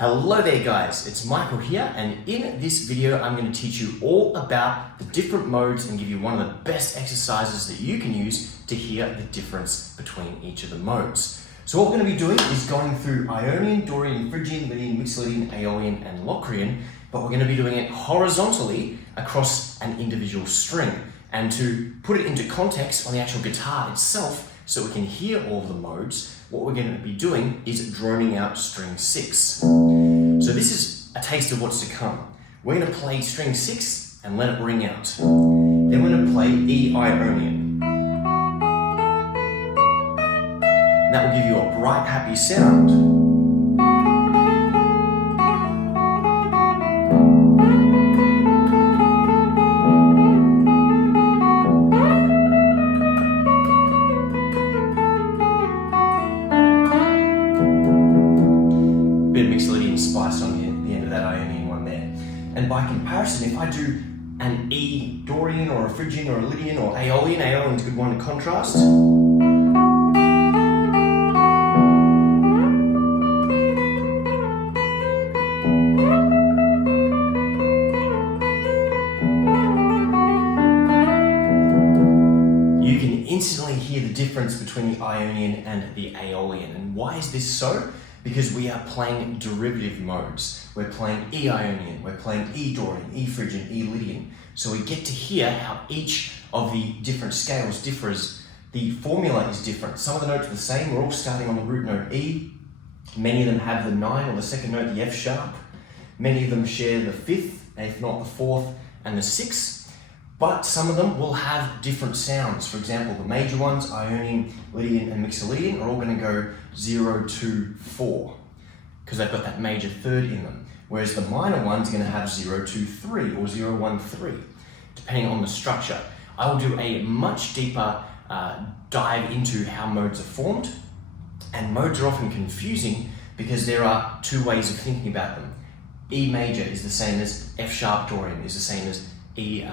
Hello there guys, it's Michael here, and in this video I'm going to teach you all about the different modes and give you one of the best exercises that you can use to hear the difference between each of the modes. So what we're going to be doing is going through Ionian, Dorian, Phrygian, Lydian, Mixolydian, Aeolian and Locrian, but we're going to be doing it horizontally across an individual string. And to put it into context on the actual guitar itself, so we can hear all of the modes, what we're going to be doing is droning out string 6. So this is a taste of what's to come. We're going to play string 6 and let it ring out. Then we're going to play E Ionian. And that will give you a bright, happy sound. Mixolydian spice on the end of that Ionian one there. And by comparison, if I do an E Dorian or a Phrygian or a Lydian or Aeolian, Aeolian's a good one to contrast. You can instantly hear the difference between the Ionian and the Aeolian. And why is this so? Because we are playing derivative modes. We're playing E Ionian, we're playing E Dorian, E Phrygian, E Lydian. So we get to hear how each of the different scales differs. The formula is different. Some of the notes are the same. We're all starting on the root note E. Many of them have the 9 or the second note, the F sharp. Many of them share the 5th, if not the 4th, and the 6th. But some of them will have different sounds. For example, the major ones, Ionian, Lydian, and Mixolydian, are all going to go 0, 2, 4, because they've got that major third in them. Whereas the minor ones are going to have 0, 2, 3, or 0, 1, 3, depending on the structure. I will do a much deeper dive into how modes are formed, and modes are often confusing because there are two ways of thinking about them. E major is the same as F sharp Dorian, is the same as G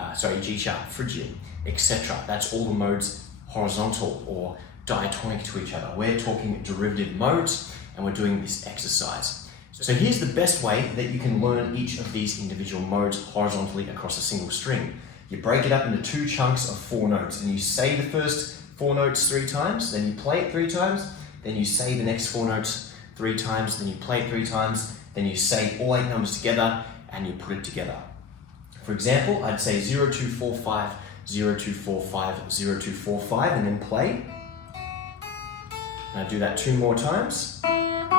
sharp Phrygian, etc. That's all the modes horizontal or diatonic to each other. We're talking derivative modes, and we're doing this exercise. So here's the best way that you can learn each of these individual modes horizontally across a single string. You break it up into 2 chunks of 4 notes, and you say the first 4 notes 3 times, then you play it 3 times, then you say the next 4 notes 3 times, then you play it 3 times, then you say all 8 numbers together, and you put it together. For example, I'd say 0, 2, 4, 5, 0, 2, 4, 5, 0, 2, 4, 5, and then play. And I do that 2 more times. And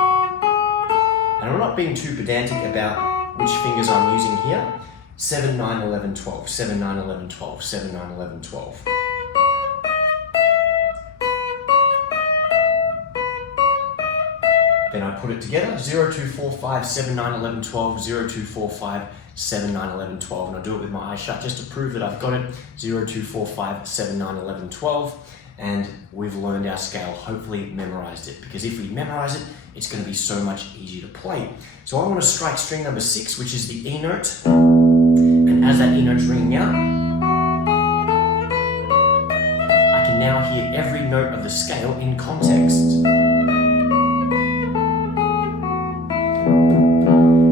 I'm not being too pedantic about which fingers I'm using here. 7, 9, 11, 12, 7, 9, 11, 12, 7, 9, 11, 12. Then I put it together, 0, 2, 4, 5, 7, 9, 11, 12, 0, 2, 4, 5, 7, 9, 11, 12. And I'll do it with my eyes shut just to prove that I've got it. 0, 2, 4, 5, 7, 9, 11, 12. And we've learned our scale, hopefully memorized it. Because if we memorize it, it's going to be so much easier to play. So I want to strike string number 6, which is the E note. And as that E note's ringing out, I can now hear every note of the scale in context.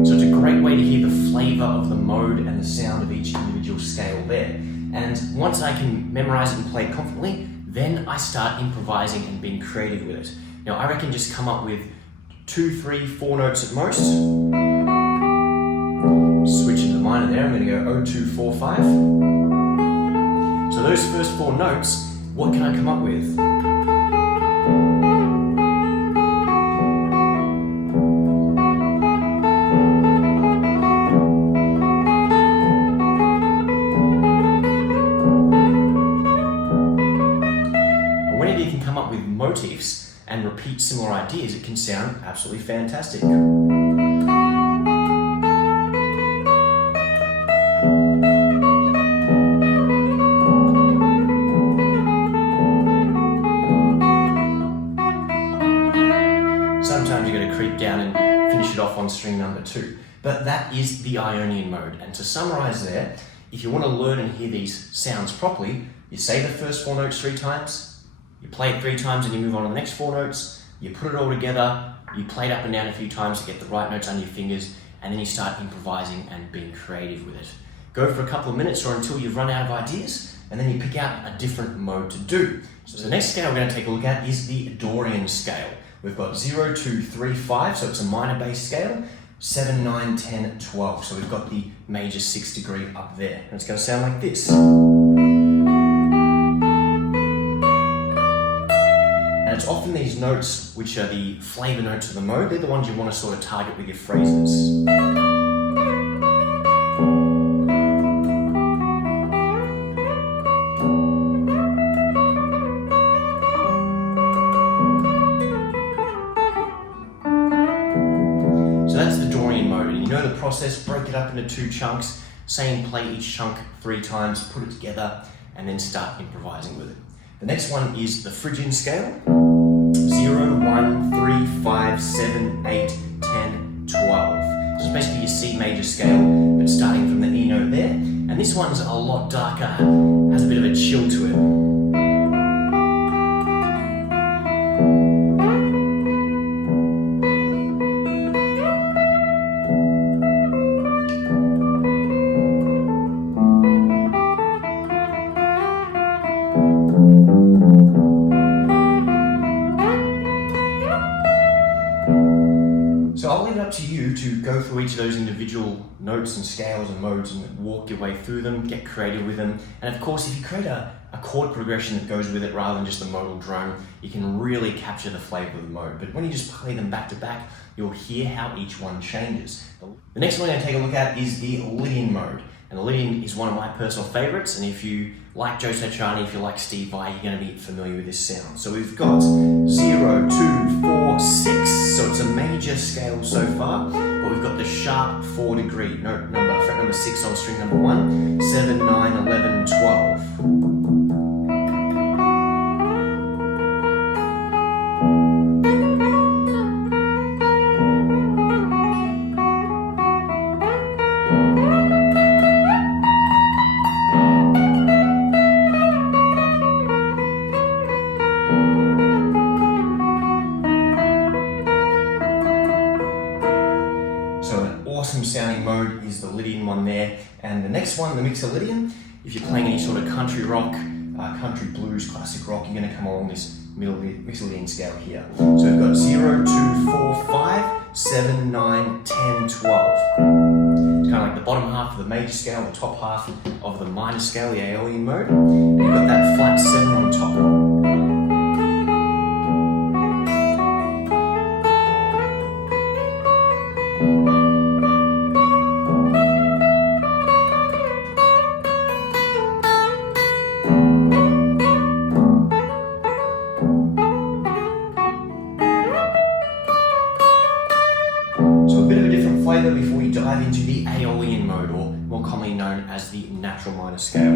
So it's a great way to hear the flavor of the mode and the sound of each individual scale there. And once I can memorize it and play it confidently, then I start improvising and being creative with it. Now I reckon just come up with 2, 3, 4 notes at most. Switch into the minor there, I'm going to go 0, 2, 4, 5. So those first 4 notes, what can I come up with? Whenever you can come up with motifs and repeat similar ideas, it can sound absolutely fantastic. Sometimes you've got to creep down and finish it off on string number 2. But that is the Ionian mode. And to summarize there, if you want to learn and hear these sounds properly, you say the first 4 notes 3 times, you play it 3 times and you move on to the next 4 notes, you put it all together, You play it up and down a few times to get the right notes under your fingers, and then you start improvising and being creative with it. Go for a couple of minutes or until you've run out of ideas, and then you pick out a different mode to do. So the next scale we're going to take a look at is the Dorian scale. We've got 0, 2, 3, 5, so it's a minor bass scale, 7, 9, 10, 12. So we've got the major 6th degree up there. And it's going to sound like this. And it's often these notes which are the flavor notes of the mode. They're the ones you want to sort of target with your phrases. Process, break it up into 2 chunks, say and play each chunk 3 times, put it together, and then start improvising with it. The next one is the Phrygian scale. 0, 1, 3, 5, 7, 8, 10, 12. This is basically your C major scale, but starting from the E note there. And this one's a lot darker, has a bit of a chill to it. So I'll leave it up to you to go through each of those individual notes and scales and modes and walk your way through them, get creative with them. And of course, if you create a chord progression that goes with it rather than just the modal drone, you can really capture the flavor of the mode. But when you just play them back to back, you'll hear how each one changes. The next one we're going to take a look at is the Lydian Mode. And the Lydian is one of my personal favorites, and if you like Joe Satriani, if you like Steve Vai, you're going to be familiar with this sound. So we've got 0, 2, 4, 6, so it's a major scale so far, but we've got the sharp 4 degree note number, fret number 6 on string number 1, 7, 9, 11, 12. Awesome sounding mode is the Lydian one there, and the next one, the Mixolydian. If you're playing any sort of country rock, country blues, classic rock, you're going to come along this middle Mixolydian scale here. So we've got 0, 2, 4, 5, 7, 9, 10, 12. It's kind of like the bottom half of the major scale, the top half of the minor scale, the Aeolian Mode, and you've got that flat 7 on top. Before we dive into the Aeolian Mode, or more commonly known as the natural minor scale.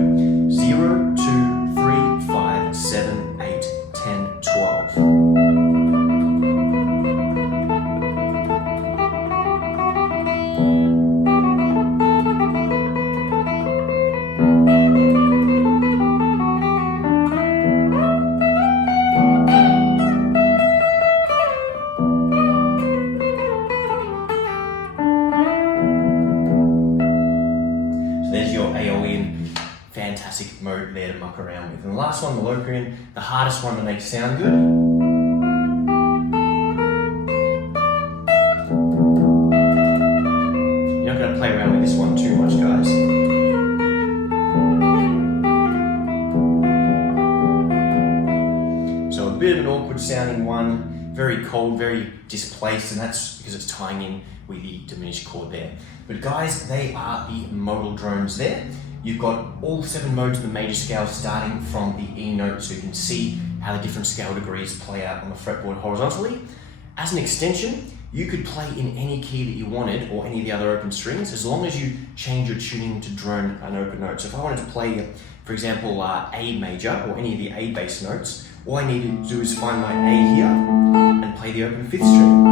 0, 2, 3, 5, 7, 8, 10, 12. Fantastic mode there to muck around with. And the last one, the Locrian, the hardest one to make sound good. You're not going to play around with this one too much, guys. So a bit of an awkward sounding one, very cold, very displaced, and that's because it's tying in with the diminished chord there. But guys, they are the modal drones there. You've got all 7 modes of the major scale starting from the E note, so you can see how the different scale degrees play out on the fretboard horizontally. As an extension, you could play in any key that you wanted, or any of the other open strings, as long as you change your tuning to drone an open note. So if I wanted to play, for example, A major, or any of the A bass notes, all I needed to do is find my A here, and play the open 5th string.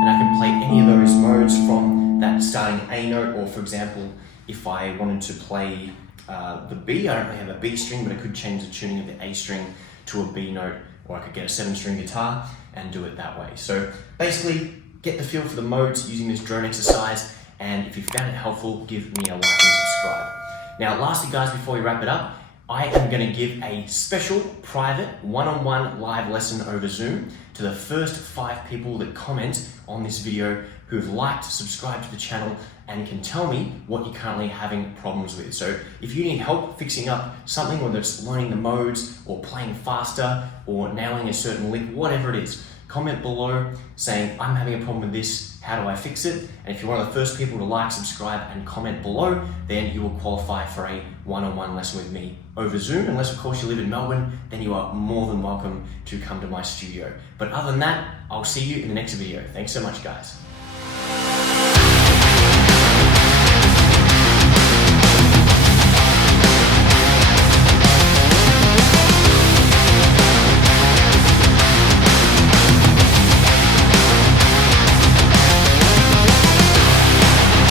And I can play any of those modes from that starting A note, or for example, if I wanted to play the B, I don't really have a B string, but I could change the tuning of the A string to a B note or I could get a 7-string guitar and do it that way. So basically, get the feel for the modes using this drone exercise, and if you found it helpful, give me a like and subscribe. Now, lastly guys, before we wrap it up, I am going to give a special private one-on-one live lesson over Zoom to the first 5 people that comment on this video who have liked, subscribed to the channel, and can tell me what you're currently having problems with. So if you need help fixing up something, whether it's learning the modes or playing faster or nailing a certain lick, whatever it is, comment below saying, I'm having a problem with this, how do I fix it? And if you're one of the first people to like, subscribe, and comment below, then you will qualify for a one-on-one lesson with me over Zoom. Unless of course you live in Melbourne, then you are more than welcome to come to my studio. But other than that, I'll see you in the next video. Thanks so much guys.